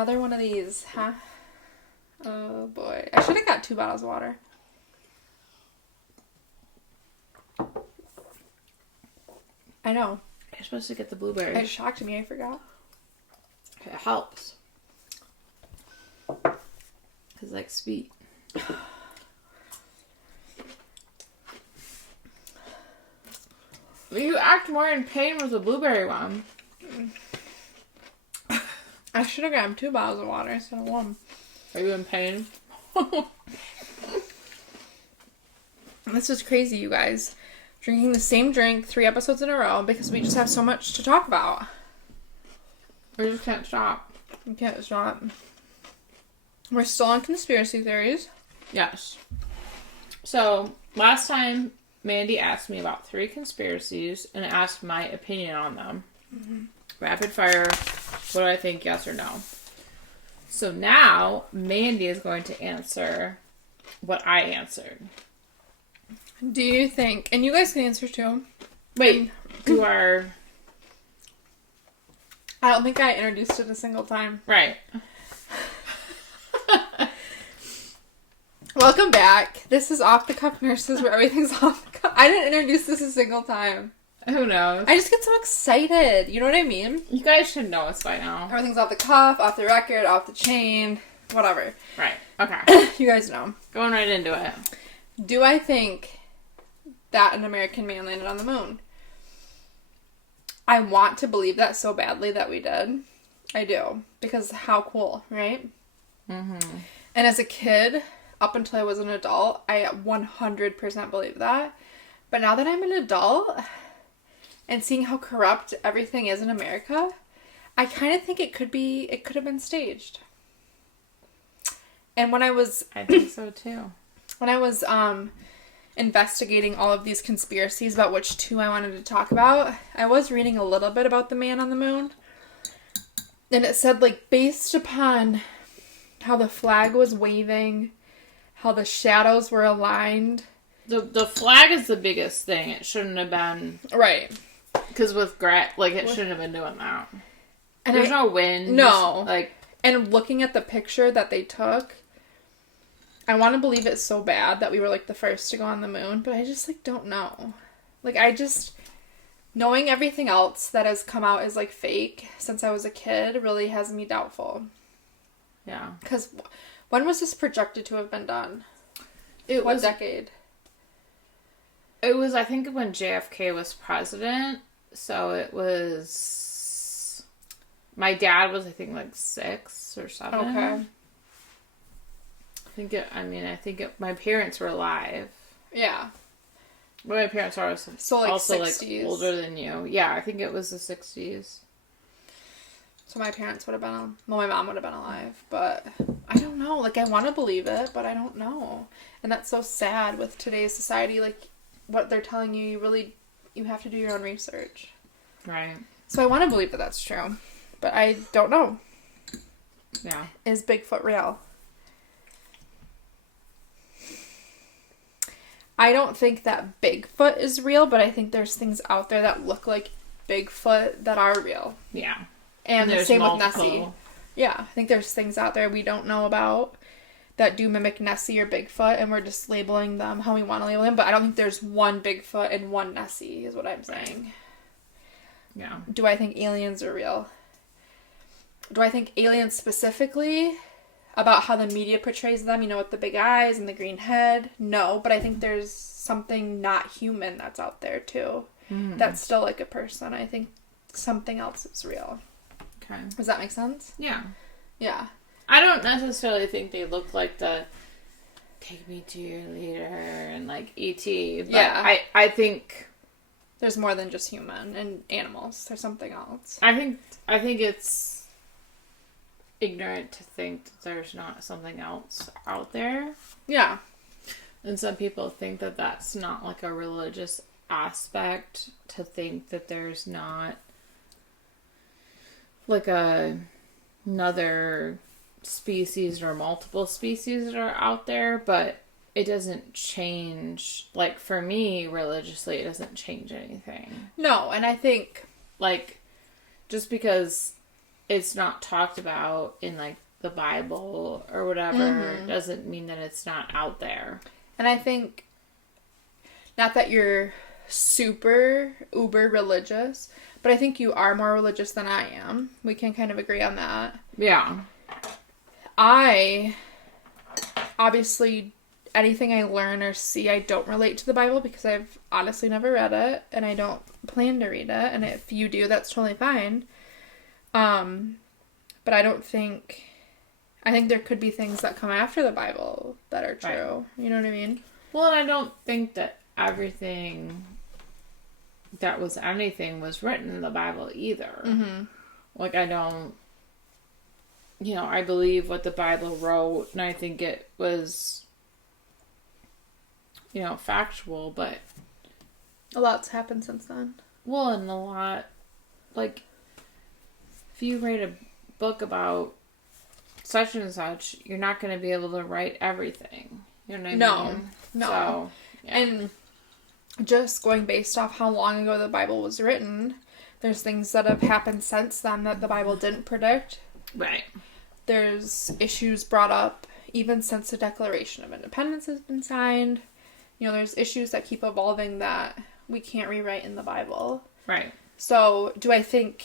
another one of these, huh? Oh, boy. I should have got 2 bottles of water. I know. You're supposed to get the blueberry. It shocked me. I forgot. It helps. It's like sweet. You act more in pain with the blueberry one. I should have gotten 2 bottles of water instead of 1. Are you in pain? This is crazy, you guys. Drinking the same drink 3 episodes in a row because we just have so much to talk about. We just can't stop. We can't stop. We're still on conspiracy theories. Yes. So, last time, Mandy asked me about 3 conspiracies and asked my opinion on them. Mm-hmm. Rapid fire, what do I think, yes or no? So now, Mandy is going to answer what I answered. Do you think, and you guys can answer too. Wait, do our... I don't think I introduced it a single time. Right. Welcome back. This is Off the Cuff Nurses, where everything's off the cuff. I didn't introduce this a single time. Who knows? I just get so excited. You know what I mean? You guys should know us by now. Everything's off the cuff, off the record, off the chain, whatever. Right. Okay. You guys know. Going right into it. Do I think that an American man landed on the moon? I want to believe that so badly that we did. I do. Because how cool, right? Mm-hmm. And as a kid, up until I was an adult, I 100% believe that. But now that I'm an adult and seeing how corrupt everything is in America, I kind of think it could have been staged. And when I think so too. When I was investigating all of these conspiracies about which 2 I wanted to talk about, I was reading a little bit about the man on the moon. And it said, like, based upon how the flag was waving, how the shadows were aligned. The flag is the biggest thing. It shouldn't have been... Right. Because with it shouldn't have been doing that. And there's no wind. No. Like... And looking at the picture that they took, I want to believe it's so bad that we were, like, the first to go on the moon, but I just, like, don't know. Like, knowing everything else that has come out as, like, fake since I was a kid really has me doubtful. Yeah. Because when was this projected to have been done? What decade? It was, I think, when JFK was president. So it was... My dad was, I think, like 6 or 7. Okay. I think my parents were alive. Yeah. But my parents are also 60s. Like, older than you. Yeah, I think it was the 60s. So my parents would have been... my mom would have been alive. But I don't know. Like, I want to believe it, but I don't know. And that's so sad with today's society. Like, what they're telling you, you have to do your own research. Right. So I want to believe that that's true. But I don't know. Yeah. Is Bigfoot real? I don't think that Bigfoot is real, but I think there's things out there that look like Bigfoot that are real. Yeah. And the same with Nessie. Yeah, I think there's things out there we don't know about that do mimic Nessie or Bigfoot, and we're just labeling them how we want to label them. But I don't think there's one Bigfoot and one Nessie, is what I'm saying. Yeah. Do I think aliens are real? Do I think aliens specifically, about how the media portrays them, with the big eyes and the green head? No, but I think there's something not human that's out there too. Mm. That's still like a person. I think something else is real. Okay. Does that make sense? Yeah. Yeah. I don't necessarily think they look like the Take Me to Your Leader and like E.T. But yeah. I think there's more than just human and animals. There's something else. I think it's ignorant to think that there's not something else out there. Yeah. And some people think that that's not like a religious aspect, to think that there's not like another species or multiple species that are out there, but it doesn't change, like, for me, religiously, it doesn't change anything. No, and I think... Like, just because it's not talked about in, like, the Bible or whatever doesn't mean that it's not out there. And I think, not that you're super uber religious, but I think you are more religious than I am. We can kind of agree on that. Yeah. I, obviously, anything I learn or see, I don't relate to the Bible because I've honestly never read it, and I don't plan to read it, and if you do, that's totally fine. But I think there could be things that come after the Bible that are true. Right. You know what I mean? Well, and I don't think that everything that was anything was written in the Bible either. Mm-hmm. Like, I don't, I believe what the Bible wrote, and I think it was, factual, but a lot's happened since then. Well, and a lot, like, if you write a book about such and such, you're not going to be able to write everything. You know what I mean? No. So, yeah. And just going based off how long ago the Bible was written, there's things that have happened since then that the Bible didn't predict. Right. There's issues brought up even since the Declaration of Independence has been signed. There's issues that keep evolving that we can't rewrite in the Bible. Right. So, do I think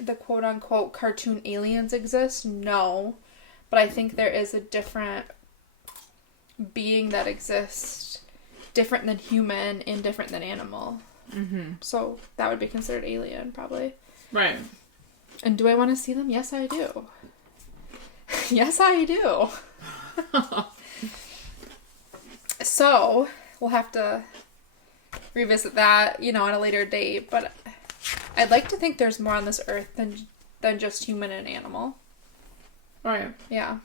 the quote-unquote cartoon aliens exist? No. But I think there is a different being that exists, different than human and different than animal. Mm-hmm. So, that would be considered alien, probably. Right. And do I want to see them? Yes, I do. Yes, I do. So, we'll have to revisit that, at a later date. But I'd like to think there's more on this earth than just human and animal. Right. Yeah.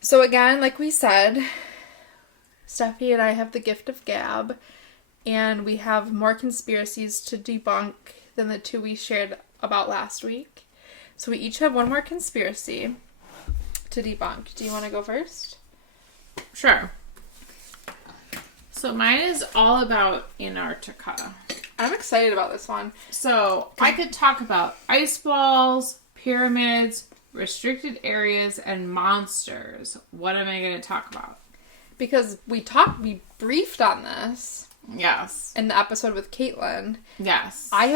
So again, like we said, Steffi and I have the gift of gab, and we have more conspiracies to debunk than the 2 we shared about last week. So we each have one more conspiracy to debunk. Do you want to go first? Sure. So mine is all about Antarctica. I'm excited about this one. So I could talk about ice balls, pyramids, restricted areas, and monsters. What am I going to talk about? Because we briefed on this. Yes. In the episode with Caitlin. Yes. I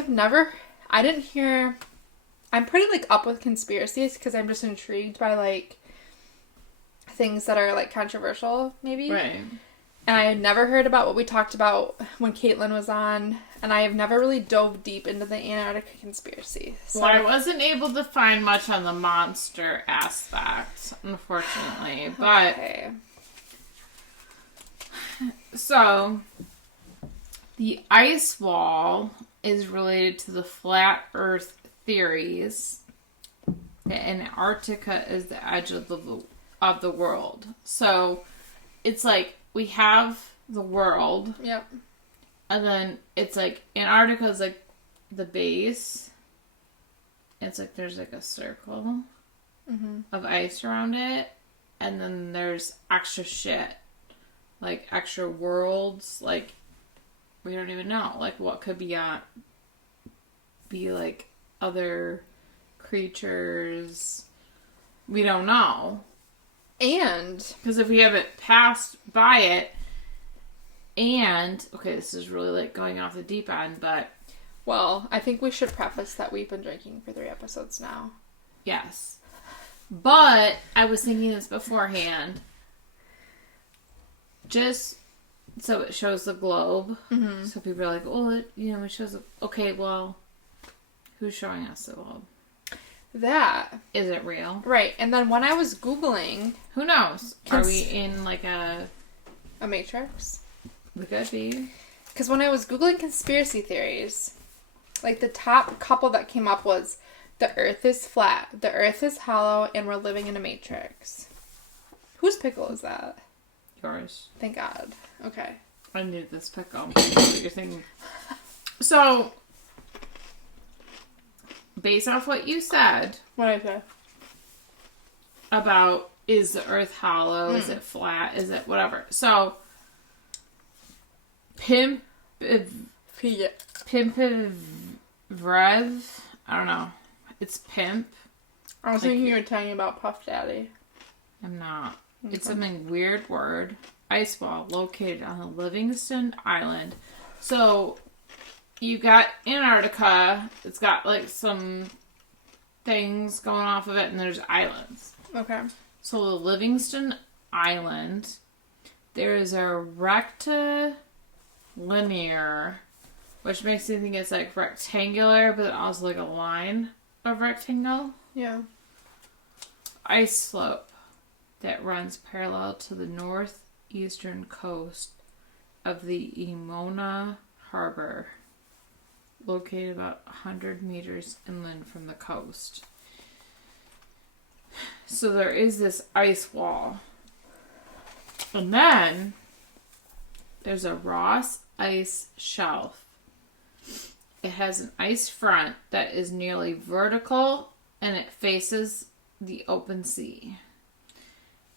didn't hear, I'm pretty, up with conspiracies because I'm just intrigued by, things that are, controversial, maybe. Right. And I had never heard about what we talked about when Caitlin was on, and I have never really dove deep into the Antarctica conspiracy. So. Well, I wasn't able to find much on the monster aspect, unfortunately. But, okay. So, the ice wall is related to the flat earth theories. Antarctica is the edge of the world. So, it's we have the world. Yep. And then it's Antarctica is the base. It's there's a circle of ice around it. And then there's extra shit. Extra worlds. We don't even know. What could be other creatures. We don't know. And because if we haven't passed by it, and okay, this is really going off the deep end, but well, I think we should preface that we've been drinking for 3 episodes now. Yes, but I was thinking this beforehand, just so it shows the globe. Mm-hmm. So people are oh, it shows. Okay, well, who's showing us the globe? That. Is it real? Right. And then when I was Googling... Who knows? Are we in a matrix? We could be. Because when I was Googling conspiracy theories, the top couple that came up was the earth is flat, the earth is hollow, and we're living in a matrix. Whose pickle is that? Yours. Thank God. Okay. I knew this pickle. What you're thinking. So... based off what you said. What did I say? About, is the earth hollow? Is it flat? Is it whatever? So, Pimpevrev, I don't know It's pimp. I was thinking you were telling me about Puff Daddy. I'm not. Okay. It's something weird word. Ice wall located on the Livingston Island. So, you got Antarctica. It's got like some things going off of it, and there's islands. Okay. So, the Livingston Island, there is a rectilinear, which makes me think it's like rectangular, but also like a line of rectangle. Yeah. Ice slope that runs parallel to the northeastern coast of the Emona Harbor, located about 100 meters inland from the coast. So there is this ice wall. And then there's a Ross ice shelf. It has an ice front that is nearly vertical and it faces the open sea.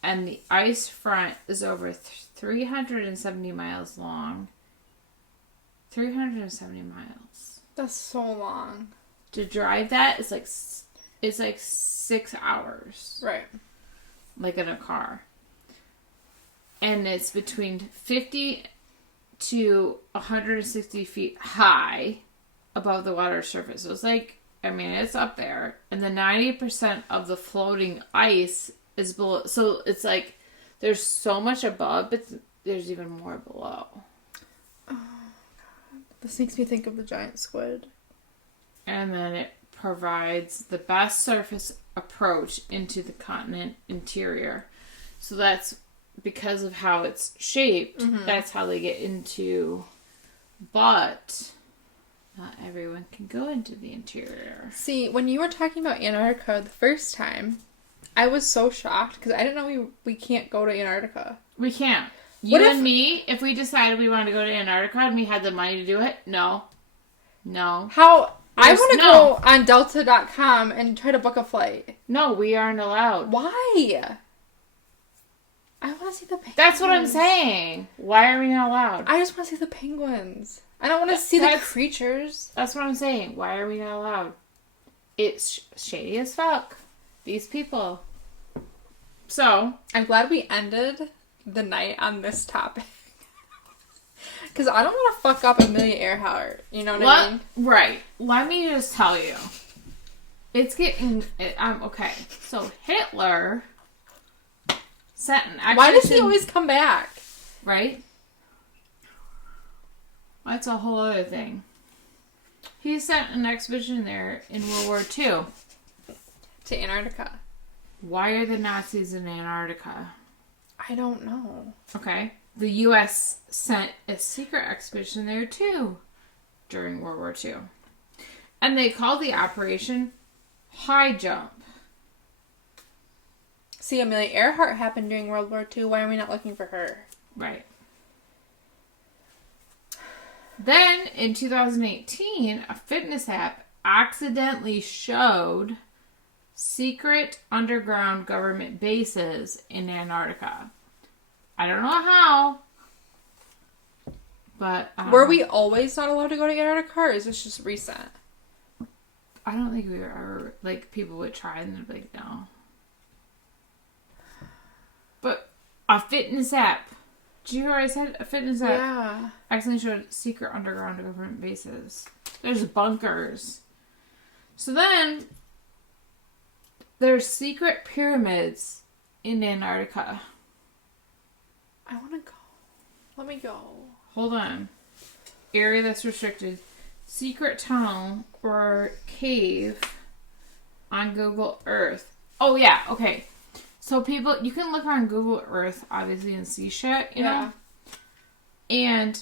And the ice front is over 370 miles long. 370 miles. That's so long. To drive that is like 6 hours. Right. Like in a car. And it's between 50 to 160 feet high above the water surface. So it's like, I mean, it's up there. And the 90% of the floating ice is below. So it's like there's so much above, but there's even more below. Oh, God. This makes me think of the giant squid. And then it provides the best surface approach into the continent interior. So that's because of how it's shaped. Mm-hmm. That's how they get into. But not everyone can go into the interior. See, when you were talking about Antarctica the first time, I was so shocked because I didn't know we can't go to Antarctica. We can't. And me, if we decided we wanted to go to Antarctica and we had the money to do it, no. How? I want to go on Delta.com and try to book a flight. No, we aren't allowed. Why? I want to see the penguins. That's what I'm saying. Why are we not allowed? I just want to see the penguins. I don't want to see the creatures. That's what I'm saying. Why are we not allowed? It's shady as fuck. These people. So. I'm glad we ended the night on this topic. Because I don't want to fuck up Amelia Earhart. You know what I mean? Right. Let me just tell you. It's getting... okay. So, Hitler sent an expedition... Why does he always come back? Right? That's a whole other thing. He sent an expedition there in World War II. To Antarctica. Why are the Nazis in Antarctica? I don't know. Okay. The U.S. sent a secret expedition there too during World War II. And they called the operation High Jump. See, Amelia Earhart happened during World War II. Why are we not looking for her? Right. Then, in 2018, a fitness app accidentally showed secret underground government bases in Antarctica. I don't know how, but... were we always not allowed to go to Antarctica, or is this just recent? I don't think we were ever... Like, people would try and they'd be like, no. But a fitness app. Did you hear what I said? A fitness app. Yeah. Accidentally showed secret underground government bases. There's bunkers. So then, there's secret pyramids in Antarctica. I want to go. Let me go. Hold on. Area that's restricted. Secret tunnel or cave on Google Earth. Oh, yeah. Okay. So people, you can look on Google Earth, obviously, and see shit, you know? And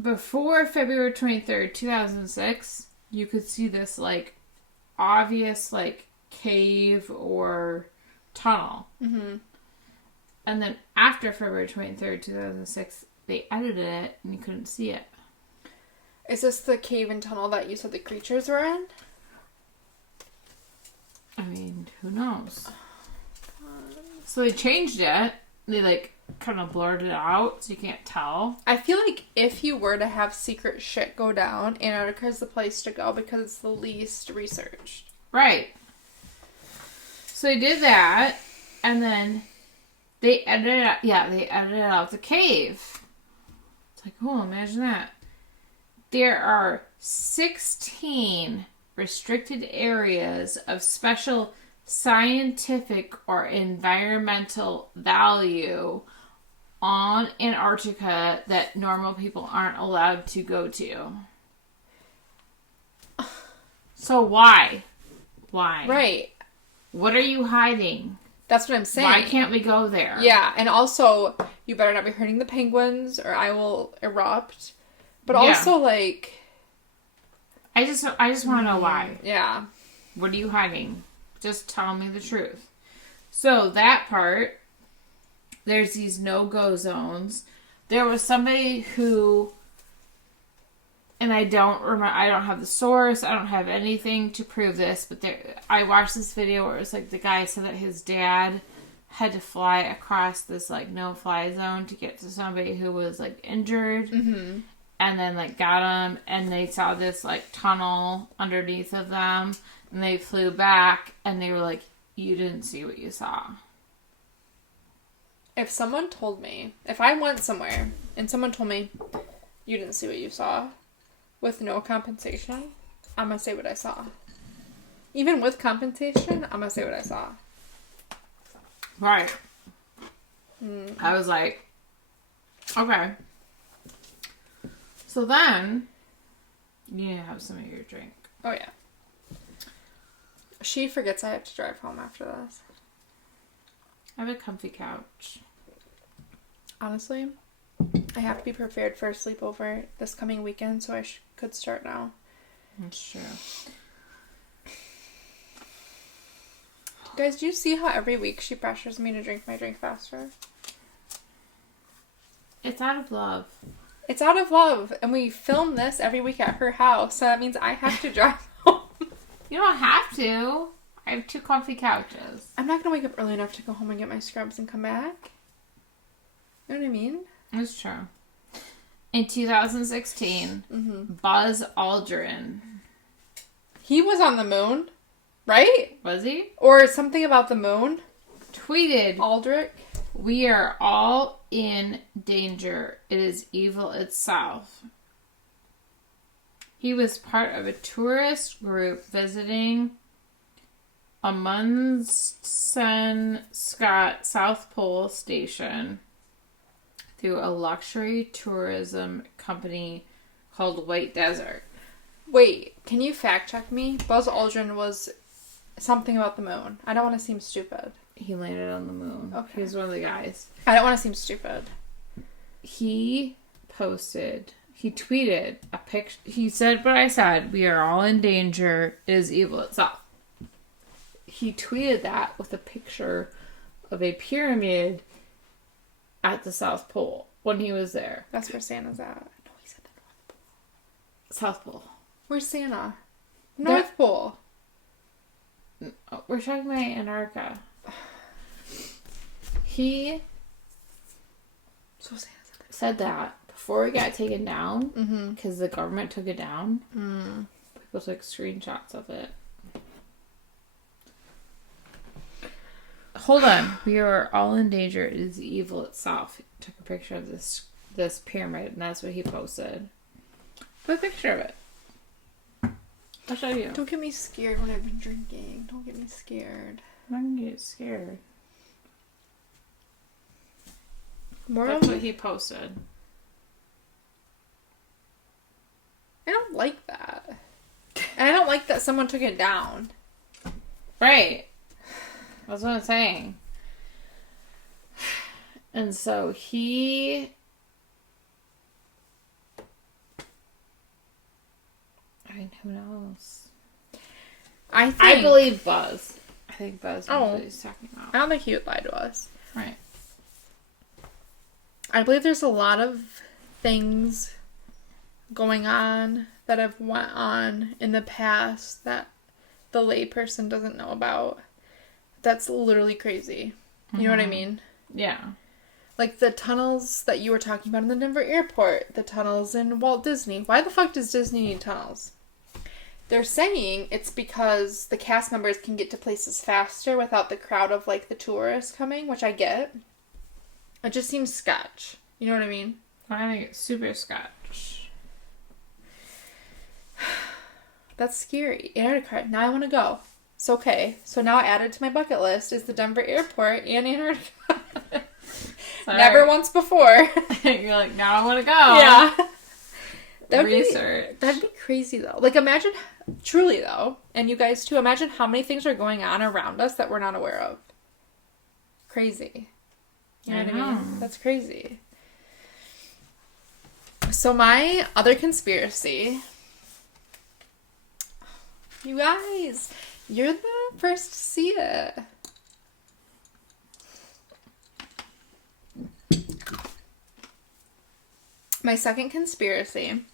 before February 23rd, 2006, you could see this, like, obvious, like, cave or tunnel. Mm-hmm. And then after February 23rd, 2006, they edited it and you couldn't see it. Is this the cave and tunnel that you said the creatures were in? I mean, who knows? So they changed it. They, like, kind of blurred it out so you can't tell. I feel like if you were to have secret shit go down, Antarctica is the place to go because it's the least researched. Right. So they did that, and then they edited out the cave. It's like, oh, imagine that. There are 16 restricted areas of special scientific or environmental value on Antarctica that normal people aren't allowed to go to. So why? Why? Right. What are you hiding? That's what I'm saying. Why can't we go there? Yeah, and also, you better not be hurting the penguins or I will erupt. But also, like... I just want to know why. Yeah. What are you hiding? Just tell me the truth. So, that part, there's these no-go zones. There was somebody who... And I don't have the source. I don't have anything to prove this. But I watched this video where it was like the guy said that his dad had to fly across this like no-fly zone to get to somebody who was like injured. Mm-hmm. And then like got him. And they saw this like tunnel underneath of them. And they flew back. And they were like, you didn't see what you saw. If someone told me, if I went somewhere and someone told me, you didn't see what you saw, with no compensation, I'm going to say what I saw. Even with compensation, I'm going to say what I saw. Right. I was like, okay. So then, you need to have some of your drink. Oh, yeah. She forgets I have to drive home after this. I have a comfy couch. Honestly, I have to be prepared for a sleepover this coming weekend, so I could start now. That's true. Guys, do you see how every week she pressures me to drink my drink faster? It's out of love. It's out of love, and we film this every week at her house, so that means I have to drive home. You don't have to. I have 2 comfy couches. I'm not going to wake up early enough to go home and get my scrubs and come back. You know what I mean? It's true. In 2016, Buzz Aldrin. He was on the moon, right? Was he? Or something about the moon. Tweeted, Aldrich. "We are all in danger. It is evil itself." He was part of a tourist group visiting Amundsen Scott South Pole Station through a luxury tourism company called White Desert. Wait, can you fact check me? Buzz Aldrin was something about the moon. I don't want to seem stupid. He landed on the moon. Okay. He was one of the guys. I don't want to seem stupid. He tweeted a picture. He said what I said. We are all in danger. It is evil itself. He tweeted that with a picture of a pyramid at the South Pole when he was there. That's where Santa's at. No, he said the North Pole. South Pole. Where's Santa? North Pole. We're talking about Antarctica. He said that before it got taken down, because the government took it down. People took screenshots of it. Hold on. We are all in danger. It is evil itself. He took a picture of this pyramid, and that's what he posted. Put a picture of it. I'll show you. Don't get me scared when I've been drinking. Don't get me scared. I'm gonna get scared. That's what he posted. I don't like that. And I don't like that someone took it down. Right. That's what I'm saying. And so he... I mean, who knows? I believe Buzz. I think Buzz knows what he's talking about. I don't think he would lie to us. Right. I believe there's a lot of things going on that have went on in the past that the layperson doesn't know about. That's literally crazy. You know what I mean? Yeah. Like the tunnels that you were talking about in the Denver airport. The tunnels in Walt Disney. Why the fuck does Disney need tunnels? they're saying it's because the cast members can get to places faster without the crowd of, like, the tourists coming, which I get. It just seems sketch. You know what I mean? I think it's super sketch. That's scary. Antarctica. Now I want to go. It's okay. So now added to my bucket list is the Denver airport and Antarctica. Never once before. You're like, now I want to go. Yeah. Research. That'd be crazy, though. Like, imagine, truly, though, and you guys, too, imagine how many things are going on around us that we're not aware of. Crazy. You know what I mean? That's crazy. So my other conspiracy... You guys, you're the first to see it. My second conspiracy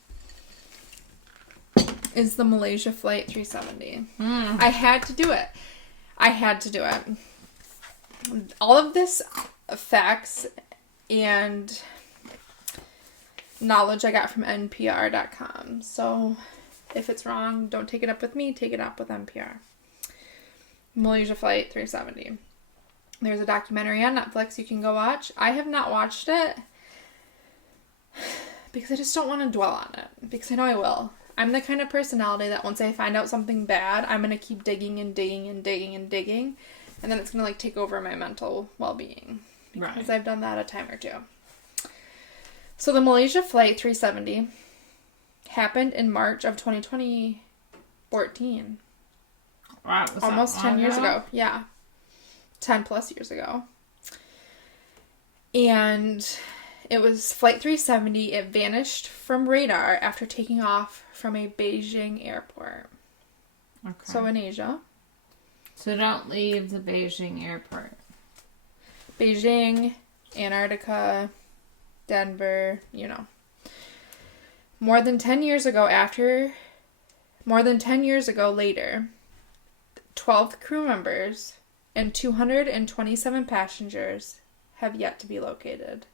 is the Malaysia Flight 370. I had to do it. All of this facts and knowledge I got from NPR.com. So if it's wrong, don't take it up with me, take it up with NPR. Malaysia Flight 370. There's a documentary on Netflix you can go watch. I have not watched it because I just don't want to dwell on it, because I know I will. I'm the kind of personality that once I find out something bad, I'm going to keep digging and digging and digging and digging, and then it's going to, like, take over my mental well-being, because I've done that a time or two. So the Malaysia Flight 370 happened in March of 2014. Wow, almost 10 years ago. Yeah. 10 plus years ago. And it was Flight 370. It vanished from radar after taking off from a Beijing airport. Okay. So in Asia. So don't leave the Beijing airport. Beijing, Antarctica, Denver, you know. More than 10 years ago later, 12 crew members and 227 passengers have yet to be located.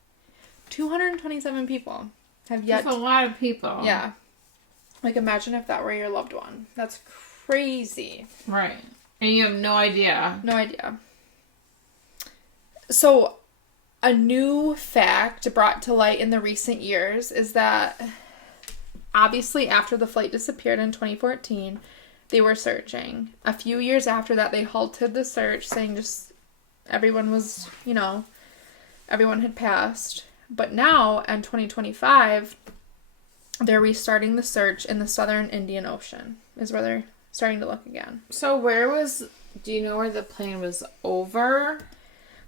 227 people have yet. That's a lot of people. Yeah. Like, imagine if that were your loved one. That's crazy. Right. And you have no idea. No idea. So, a new fact brought to light in the recent years is that obviously after the flight disappeared in 2014, they were searching. A few years after that, they halted the search, saying just everyone was, you know, everyone had passed. But now, in 2025, they're restarting the search in the southern Indian Ocean, is where they're starting to look again. So do you know where the plane was over?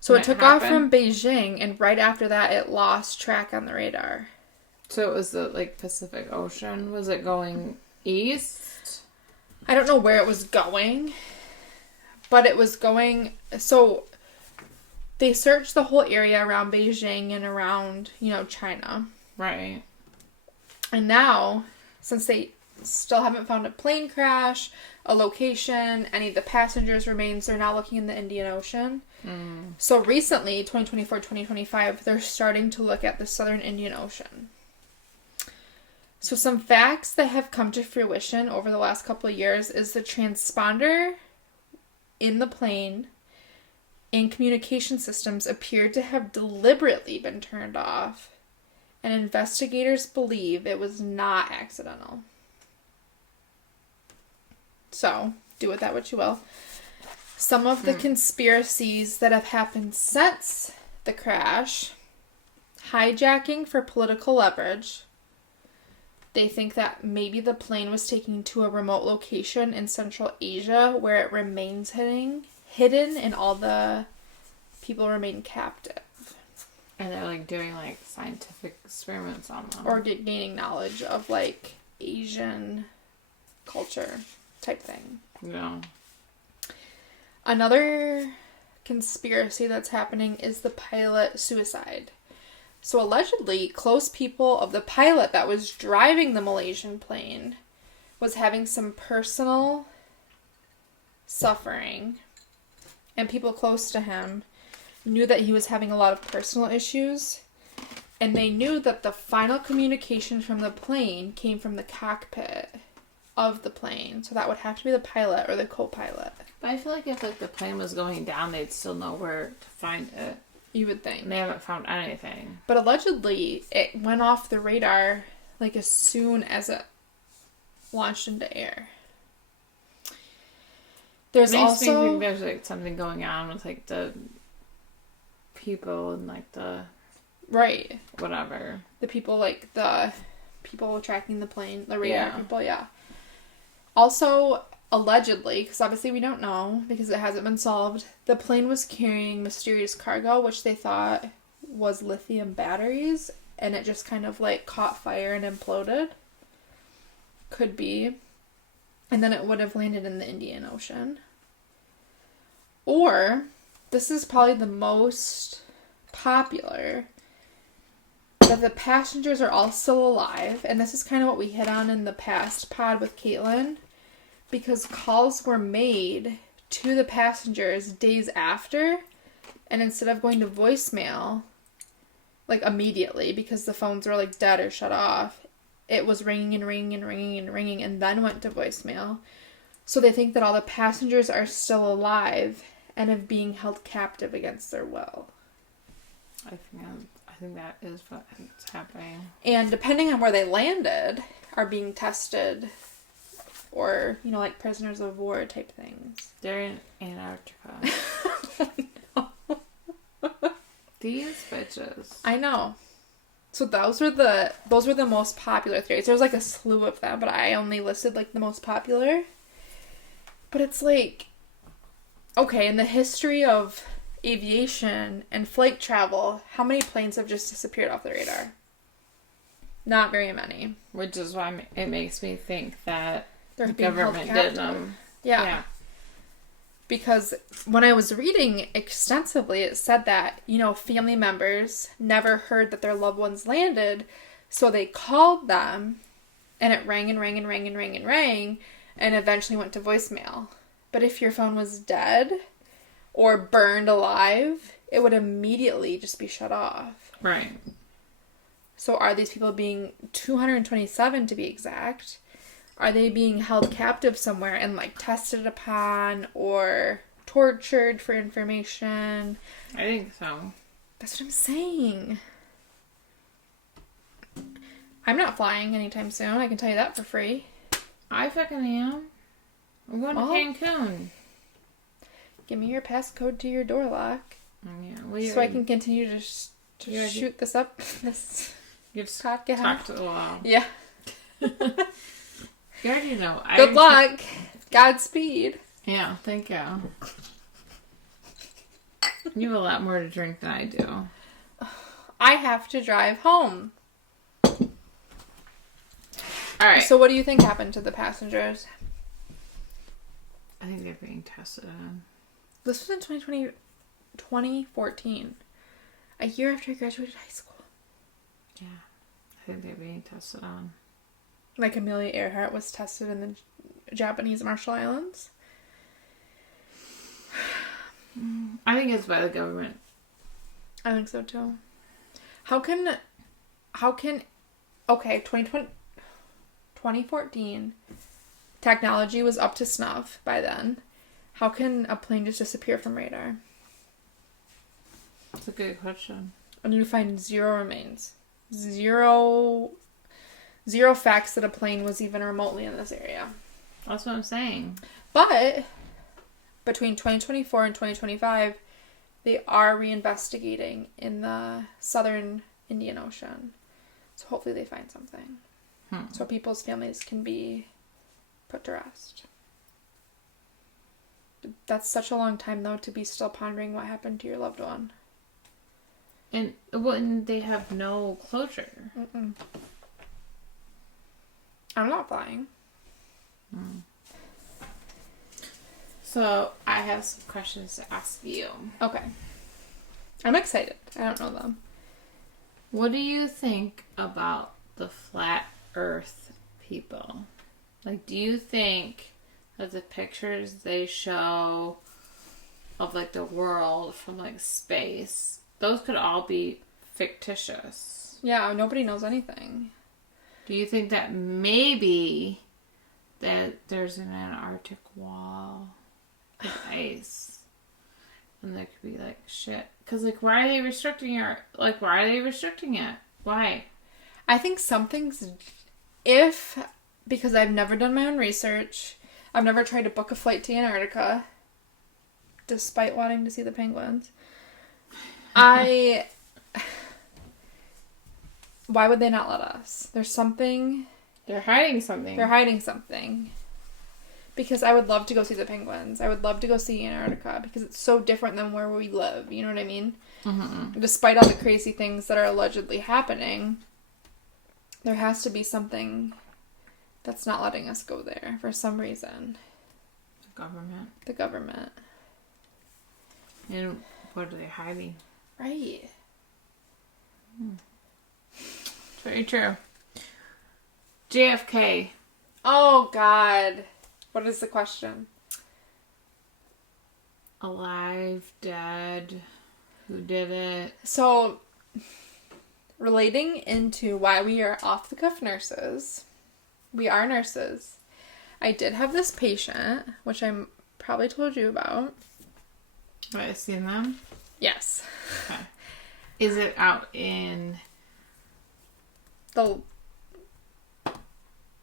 So it took off from Beijing, and right after that, it lost track on the radar. So it was the, like, Pacific Ocean? Was it going east? I don't know where it was going, but it was going... So they searched the whole area around Beijing and around, you know, China. Right. And now, since they still haven't found a plane crash, a location, any of the passengers' remains, they're now looking in the Indian Ocean. So recently, 2024, 2025, they're starting to look at the southern Indian Ocean. So some facts that have come to fruition over the last couple of years is the transponder in the plane and communication systems appeared to have deliberately been turned off, and investigators believe it was not accidental. So, do with that what you will. Some of the conspiracies that have happened since the crash: hijacking for political leverage. They think that maybe the plane was taken to a remote location in Central Asia where it remains hidden and all the people remain captive. And they're, like, doing, like, scientific experiments on them. Or gaining knowledge of, like, Asian culture type thing. Yeah. Another conspiracy that's happening is the pilot suicide. So allegedly, close people of the pilot that was driving the Malaysian plane was having some personal suffering, and people close to him knew that he was having a lot of personal issues, and they knew that the final communication from the plane came from the cockpit of the plane. So that would have to be the pilot or the co-pilot. But I feel like if like the plane was going down, they'd still know where to find it. You would think. And they haven't found anything. But allegedly, it went off the radar like as soon as it launched into air. There's Makes me also think there's like something going on with like the people and like the right whatever. The people like the people tracking the plane, the radar people, yeah. Also, allegedly, because obviously we don't know because it hasn't been solved, the plane was carrying mysterious cargo, which they thought was lithium batteries, and it just kind of like caught fire and imploded. Could be. And then it would have landed in the Indian Ocean. Or, this is probably the most popular, that the passengers are all still alive, and this is kind of what we hit on in the past pod with Caitlin, because calls were made to the passengers days after, and instead of going to voicemail, like immediately, because the phones were like dead or shut off, it was ringing and ringing and ringing and ringing, and then went to voicemail. So they think that all the passengers are still alive and of being held captive against their will. I think that is what's happening. And depending on where they landed, are being tested, or, you know, like prisoners of war type things. They're in Antarctica. These bitches. I know. So those were the most popular theories. There was like a slew of them, but I only listed like the most popular. But it's like, okay, in the history of aviation and flight travel, how many planes have just disappeared off the radar? Not very many. Which is why it makes me think that They're the being held government captive. did them. Yeah. Because when I was reading extensively, it said that, you know, family members never heard that their loved ones landed, so they called them, and it rang and rang and rang and rang and rang, and eventually went to voicemail. But if your phone was dead or burned alive, it would immediately just be shut off. Right. So are these people being 227 to be exact? Are they being held captive somewhere and, like, tested upon or tortured for information? I think so. That's what I'm saying. I'm not flying anytime soon. I can tell you that for free. I fucking am. I'm going to Cancun. Give me your passcode to your door lock. Yeah, well, so I can continue to shoot this up. This you've talked a while. Yeah. You already know. Good luck. Godspeed. Yeah, thank you. You have a lot more to drink than I do. I have to drive home. Alright. So what do you think happened to the passengers? I think they're being tested on. This was in 2014. A year after I graduated high school. Yeah. I think they're being tested on. Like Amelia Earhart was tested in the Japanese Marshall Islands. I think it's by the government. I think so too. How can okay, 2014, technology was up to snuff by then. How can a plane just disappear from radar? That's a good question. And you find zero remains. Zero facts that a plane was even remotely in this area. That's what I'm saying. But between 2024 and 2025, they are reinvestigating in the southern Indian Ocean. So hopefully they find something. So people's families can be put to rest. That's such a long time, though, to be still pondering what happened to your loved one. And they have no closure. Mm-mm. I'm not flying. So, I have some questions to ask you. Okay. I'm excited. I don't know them. What do you think about the flat earth people? Like, do you think that the pictures they show of, like, the world from, like, space, those could all be fictitious? Yeah, nobody knows anything. Do you think that maybe that there's an Antarctic wall of ice. And there could be, like, shit. Because, like, why are they restricting it? Like, why are they restricting it? Why? I think something's... Because I've never done my own research. I've never tried to book a flight to Antarctica. Despite wanting to see the penguins. Why would they not let us? There's something... They're hiding something. They're hiding something. Because I would love to go see the penguins. I would love to go see Antarctica. Because it's so different than where we live. You know what I mean? Mm-hmm. Despite all the crazy things that are allegedly happening, there has to be something that's not letting us go there for some reason. The government. And what are they hiding? Right. Very true. JFK. Oh, God. What is the question? Alive, dead, who did it? So, relating into why we are off-the-cuff nurses, we are nurses. I did have this patient, which I probably told you about. Have I seen them? Yes. Okay. Is it out in...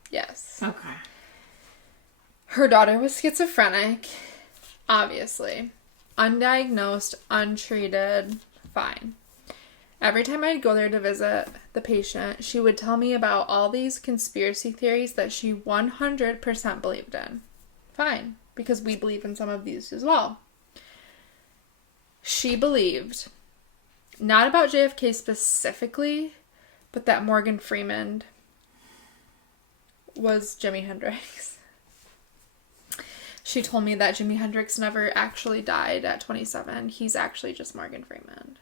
Yes. Okay. Her daughter was schizophrenic, obviously. Undiagnosed, untreated, fine. Every time I'd go there to visit the patient, she would tell me about all these conspiracy theories that she 100% believed in. Fine, because we believe in some of these as well. She believed, not about JFK specifically, but that Morgan Freeman was Jimi Hendrix. She told me that Jimi Hendrix never actually died at 27. He's actually just Morgan Freeman.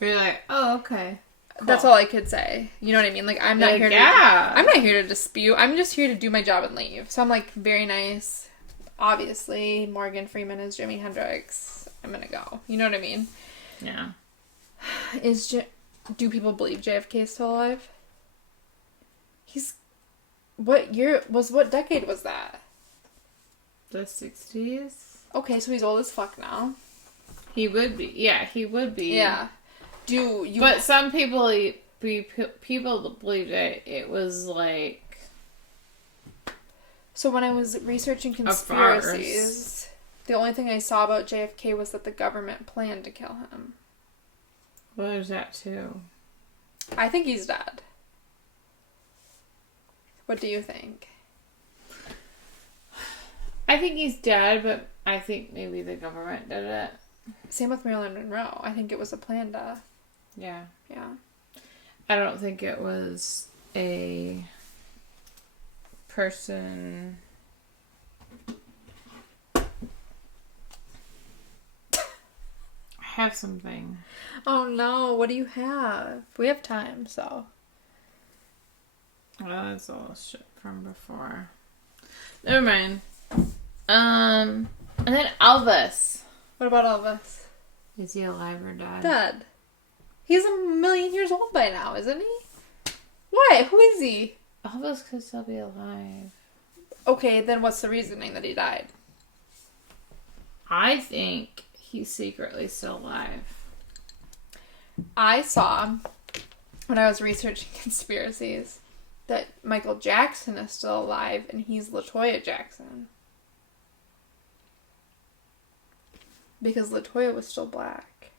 You're like, oh, okay. Cool. That's all I could say. You know what I mean? Like, I'm not here to... Yeah. I'm not here to dispute. I'm just here to do my job and leave. So I'm like, very nice. Obviously, Morgan Freeman is Jimi Hendrix. I'm gonna go. You know what I mean? Yeah. Do people believe JFK is still alive? What decade was that? The 60s? Okay, so he's old as fuck now. He would be. Yeah, he would be. Yeah. But some people believe that it was like... So when I was researching conspiracies, the only thing I saw about JFK was that the government planned to kill him. Well, there's that too. I think he's dead. What do you think? I think he's dead, but I think maybe the government did it. Same with Marilyn Monroe. I think it was a planned death. Yeah. Yeah. I don't think it was a person... I have something. Oh no, what do you have? We have time, so. Well, that's all shit from before. Never mind. And then Elvis. What about Elvis? Is he alive or dead? Dead. He's 1,000,000 years old by now, isn't he? What? Who is he? Elvis could still be alive. Okay, then what's the reasoning that he died? I think he's secretly still alive. I saw, when I was researching conspiracies, that Michael Jackson is still alive and he's LaToya Jackson. Because LaToya was still black.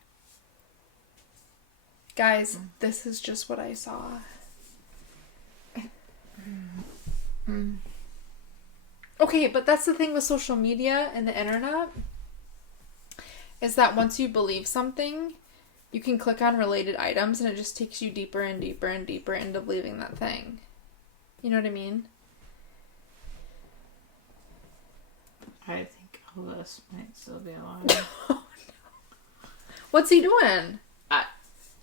Guys, this is just what I saw. Okay, but that's the thing with social media and the internet, is that once you believe something, you can click on related items and it just takes you deeper and deeper and deeper into believing that thing. You know what I mean? I think Elvis might still be alive. Oh, no. What's he doing?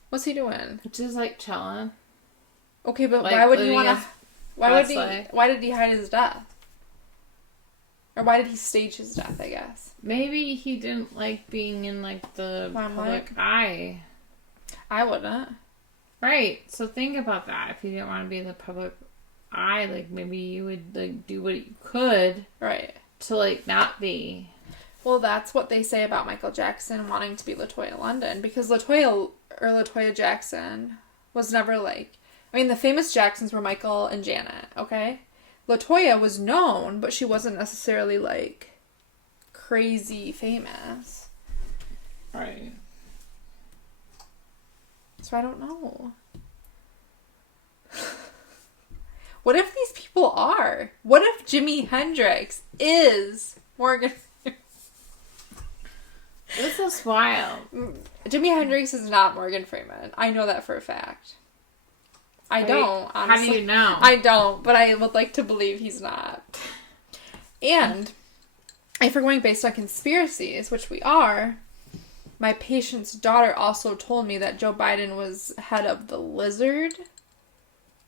What's he doing? Just like chilling. Okay, but like, why would he want to... Why did he hide his death? Or why did he stage his death, I guess? Maybe he didn't like being in, like, the public eye. I wouldn't. Right. So think about that. If you didn't want to be in the public maybe you would, like, do what you could. Right. To, like, not be. Well, that's what they say about Michael Jackson wanting to be LaToya London. Because LaToya Jackson was never, like... I mean, the famous Jacksons were Michael and Janet, okay? LaToya was known, but she wasn't necessarily, like, crazy famous. Right. So I don't know. What if these people are? What if Jimi Hendrix is Morgan Freeman? This is wild. Jimi Hendrix is not Morgan Freeman. I know that for a fact. I don't, honestly. How do you know? I don't, but I would like to believe he's not. And if we're going based on conspiracies, which we are, my patient's daughter also told me that Joe Biden was head of the lizard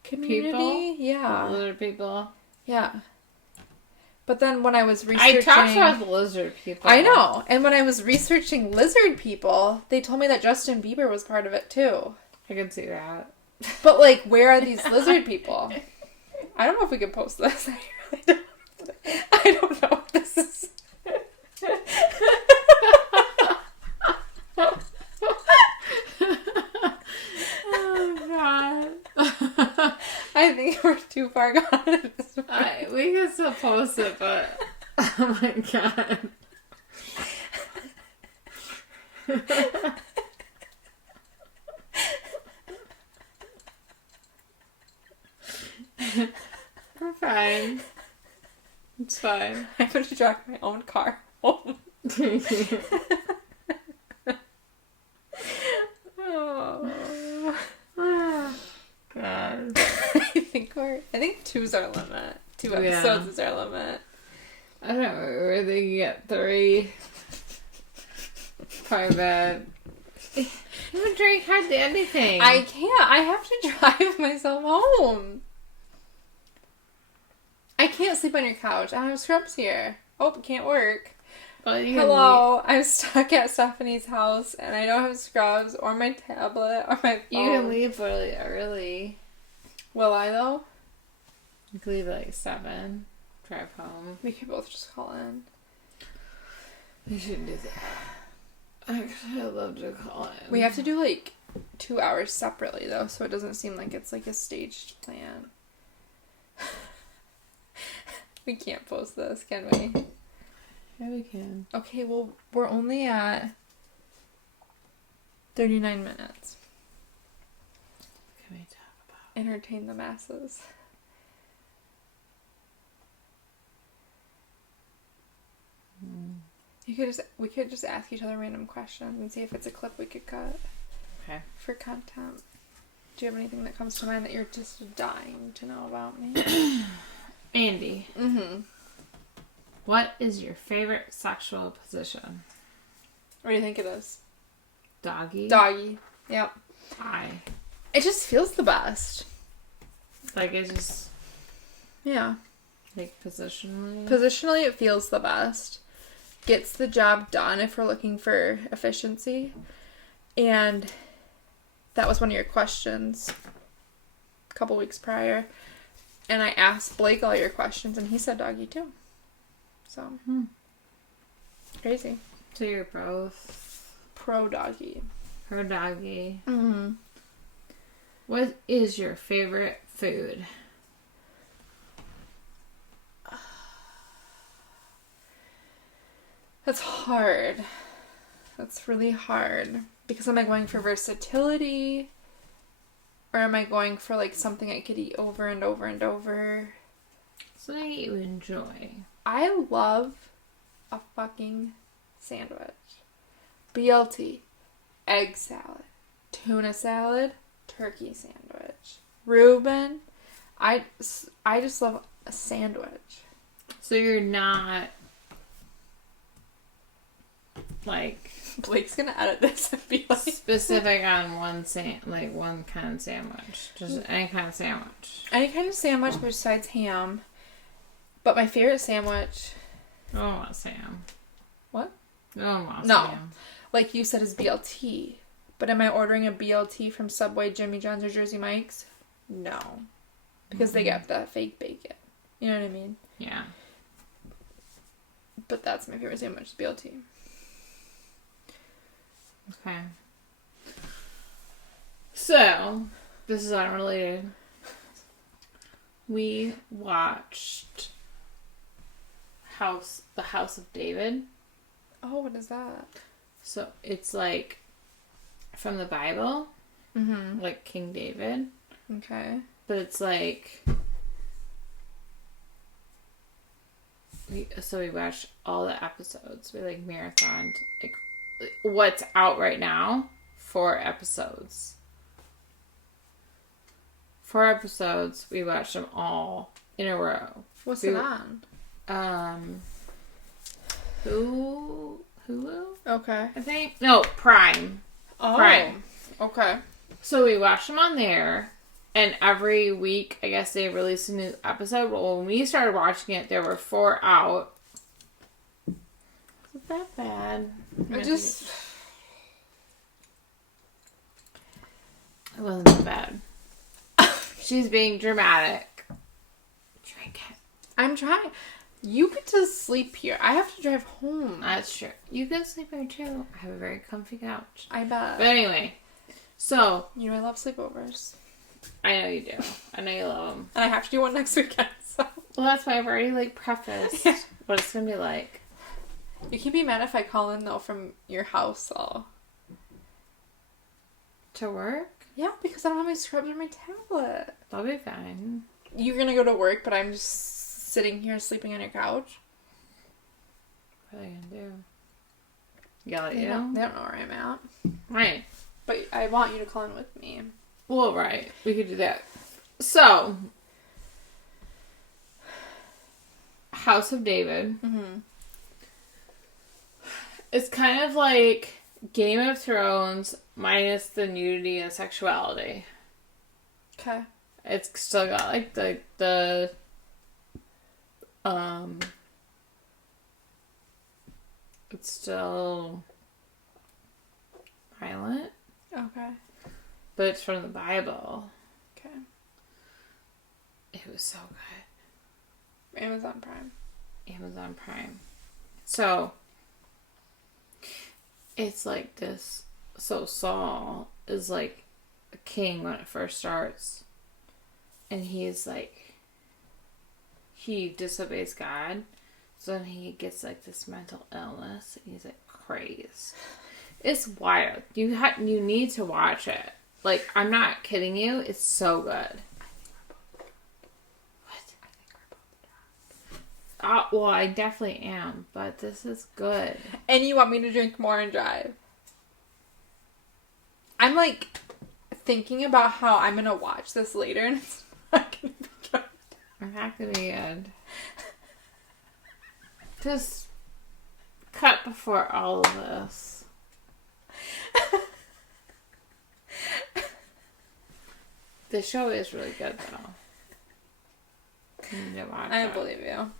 community. People? Yeah. Lizard people. Yeah. But then when I was researching... I talked about the lizard people. I know. And when I was researching lizard people, they told me that Justin Bieber was part of it too. I can see that. But, like, where are these lizard people? I don't know if we can post this. I really don't. I don't know if this is... Oh, God. I think we're too far gone at this point. We can still post it, but... Oh, my God. We're fine. It's fine. I'm going to drive my own car home. Oh. God. I think 2's our limit. 2 episodes is our limit. I don't know where they can get 3. Probably bad. You haven't drank hardly anything. I can't. I have to drive myself home. I can't sleep on your couch. I don't have scrubs here. Oh, it can't work. Well, Hello, I'm stuck at Stephanie's house and I don't have scrubs or my tablet or my phone. You can leave really early. Will I though? You can leave at like 7. Drive home. We could both just call in. We shouldn't do that. Actually, I'd love to call in. We have to do like 2 hours separately though, so it doesn't seem like it's like a staged plan. We can't post this, can we? Yeah, we can. Okay, well, we're only at 39 minutes. What can we talk about? Entertain the masses. We could just ask each other random questions and see if it's a clip we could cut. Okay. For content. Do you have anything that comes to mind that you're just dying to know about me? Andy. Mm-hmm. What is your favorite sexual position? What do you think it is? Doggy? Doggy. Yep. It just feels the best. Like, it just... Yeah. Like, positionally? Positionally, it feels the best. Gets the job done if we're looking for efficiency. And that was one of your questions a couple weeks prior. And I asked Blake all your questions, and he said doggy too. So, crazy. So you're both... Pro doggy. Pro doggy. Mm-hmm. What is your favorite food? That's hard. That's really hard. Because am I going for versatility? Or am I going for like something I could eat over and over and over? Something you enjoy. I love a fucking sandwich. BLT. Egg salad. Tuna salad. Turkey sandwich. Reuben. I just love a sandwich. So you're not... like... Blake's gonna edit this and be like... specific on one kind of sandwich. Just any kind of sandwich. Any kind of sandwich besides ham. But my favorite sandwich... I don't want Sam. What? I don't want No. Sam. Like you said, is BLT. But am I ordering a BLT from Subway, Jimmy John's, or Jersey Mike's? No. Because they get that fake bacon. You know what I mean? Yeah. But that's my favorite sandwich, BLT. Okay. So, this is unrelated. We watched The House of David. Oh, what is that? So, it's like from the Bible. Mm-hmm. Like King David. Okay. But it's like... we watched all the episodes. We like marathoned like what's out right now. 4 episodes. 4 episodes. We watched them all in a row. What's it on? Hulu? Okay. I think. No, Prime. Oh. Prime. Okay. So we watched them on there. And every week, I guess they release a new episode. But when we started watching it, there were 4 out. Was that bad? It wasn't that bad. She's being dramatic. Drink it. I'm trying. You get to sleep here. I have to drive home. That's true. You can sleep here too. I have a very comfy couch. I bet. But anyway, so. You know I love sleepovers. I know you do. I know you love them. And I have to do one next weekend, so. Well, that's why I've already, like, prefaced what it's going to be like. You can't be mad if I call in, though, from your house, though. To work? Yeah, because I don't have my scrubs or my tablet. That'll be fine. You're going to go to work, but I'm just sitting here sleeping on your couch? What are they going to do? Yell at They you? don't know where I'm at. Right. But I want you to call in with me. Well, right. We could do that. So, House of David. Mm-hmm. It's kind of like Game of Thrones minus the nudity and sexuality. Okay. It's still got like the it's still violent. Okay. But it's from the Bible. Okay. It was so good. Amazon Prime. Amazon Prime. So, it's like this. So, Saul is like a king when it first starts. And he's like, he disobeys God. So then he gets like this mental illness. And he's like crazed. It's wild. You need to watch it. Like, I'm not kidding you. It's so good. What? Well, I definitely am. But this is good. And you want me to drink more and drive? I'm, like, thinking about how I'm going to watch this later, and it's not going to be good. It's not going to be good. Just cut before all of this. The show is really good, though. You need to watch I it. believe you.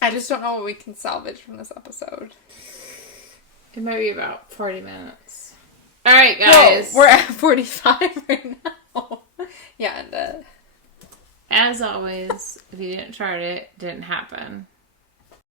I just don't know what we can salvage from this episode. It might be about 40 minutes. Alright, guys. Whoa, we're at 45 right now. Yeah, and as always, if you didn't start it, it didn't happen.